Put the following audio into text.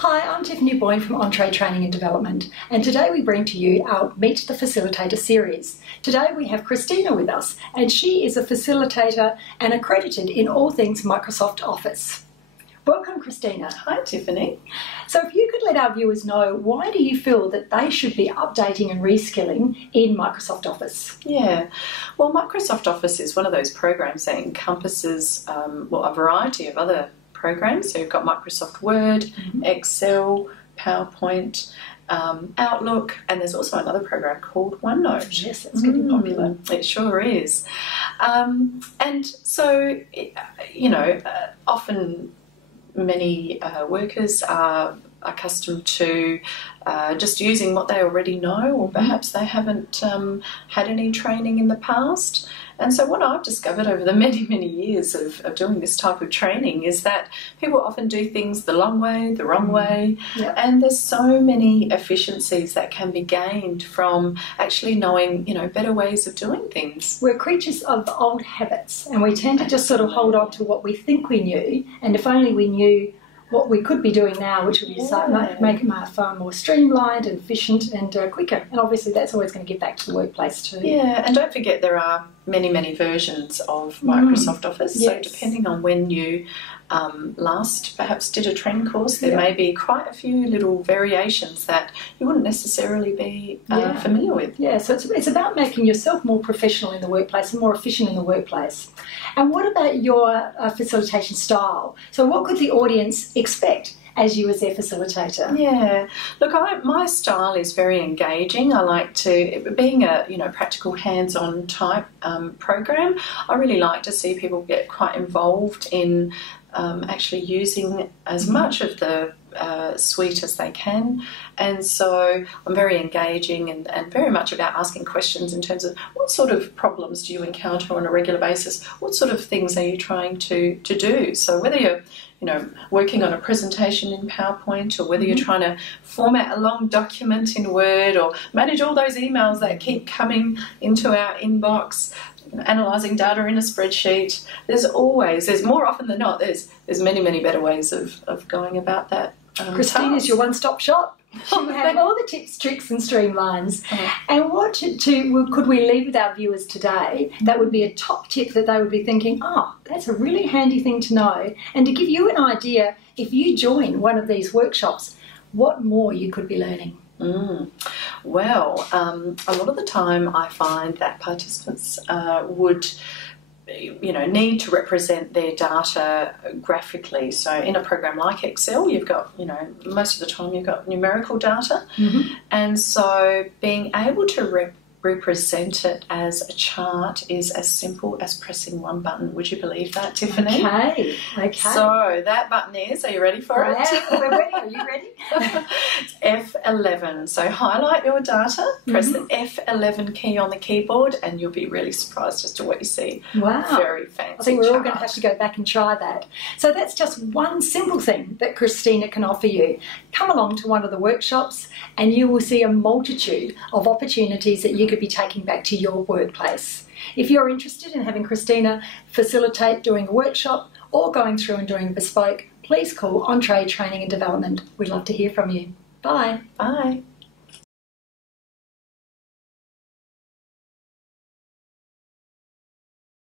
Hi, I'm Tiffany Boin from Entree Training and Development, and today we bring to you our Meet the Facilitator series. Today we have Christina with us, and she is a facilitator and accredited in all things Microsoft Office. Welcome, Christina. Hi, Tiffany. So if you could let our viewers know, why do you feel that they should be updating and reskilling in Microsoft Office? Yeah, well, Microsoft Office is one of those programs that encompasses a variety of other programs. So you've got Microsoft Word, Excel, PowerPoint, Outlook, and there's also another program called OneNote. Yes, it's getting popular. It sure is. And so, often many workers are accustomed to just using what they already know, or perhaps they haven't had any training in the past. And so what I've discovered over the many years of doing this type of training is that people often do things the long way, the wrong way, and there's so many efficiencies that can be gained from actually knowing, better ways of doing things. We're creatures of old habits, and we tend to just sort of hold on to what we think we knew, and if only we knew what we could be doing now, which would be make it far more streamlined and efficient and quicker. And obviously that's always going to get back to the workplace too. Yeah, and don't forget there are many versions of Microsoft Office. Yes. So depending on when you last perhaps did a training course, there may be quite a few little variations that you wouldn't necessarily be familiar with. Yeah, so it's about making yourself more professional in the workplace and more efficient in the workplace. And what about your facilitation style? So what could the audience expect as you as their facilitator? Yeah, look, my style is very engaging. I like to, being a practical hands-on type program, I really like to see people get quite involved in actually using as much of the suite as they can. And so I'm very engaging and very much about asking questions in terms of what sort of problems do you encounter on a regular basis? What sort of things are you trying to do? So whether you're working on a presentation in PowerPoint, or whether you're trying to format a long document in Word, or manage all those emails that keep coming into our inbox, analysing data in a spreadsheet, there's more often than not, there's many better ways of going about that. Christina's your one-stop shop. You have all the tips, tricks and streamlines. And what could we leave with our viewers today that would be a top tip that they would be thinking, oh, that's a really handy thing to know, and to give you an idea, if you join one of these workshops, what more you could be learning? Well, a lot of the time I find that participants would need to represent their data graphically. So in a program like Excel, you've got, most of the time you've got numerical data. And so being able to represent it as a chart is as simple as pressing one button. Would you believe that, Tiffany? Okay. So that button is, are you ready for it? We're ready. Are you ready? It's F11. So highlight your data, press the F11 key on the keyboard, and you'll be really surprised as to what you see. Wow. Very fancy. I think we're all going to have to go back and try that. So that's just one simple thing that Christina can offer you. Come along to one of the workshops and you will see a multitude of opportunities that you could be taking back to your workplace. If you're interested in having Christina facilitate doing a workshop or going through and doing bespoke, please call Entree Training and Development. We'd love to hear from you. Bye. Bye.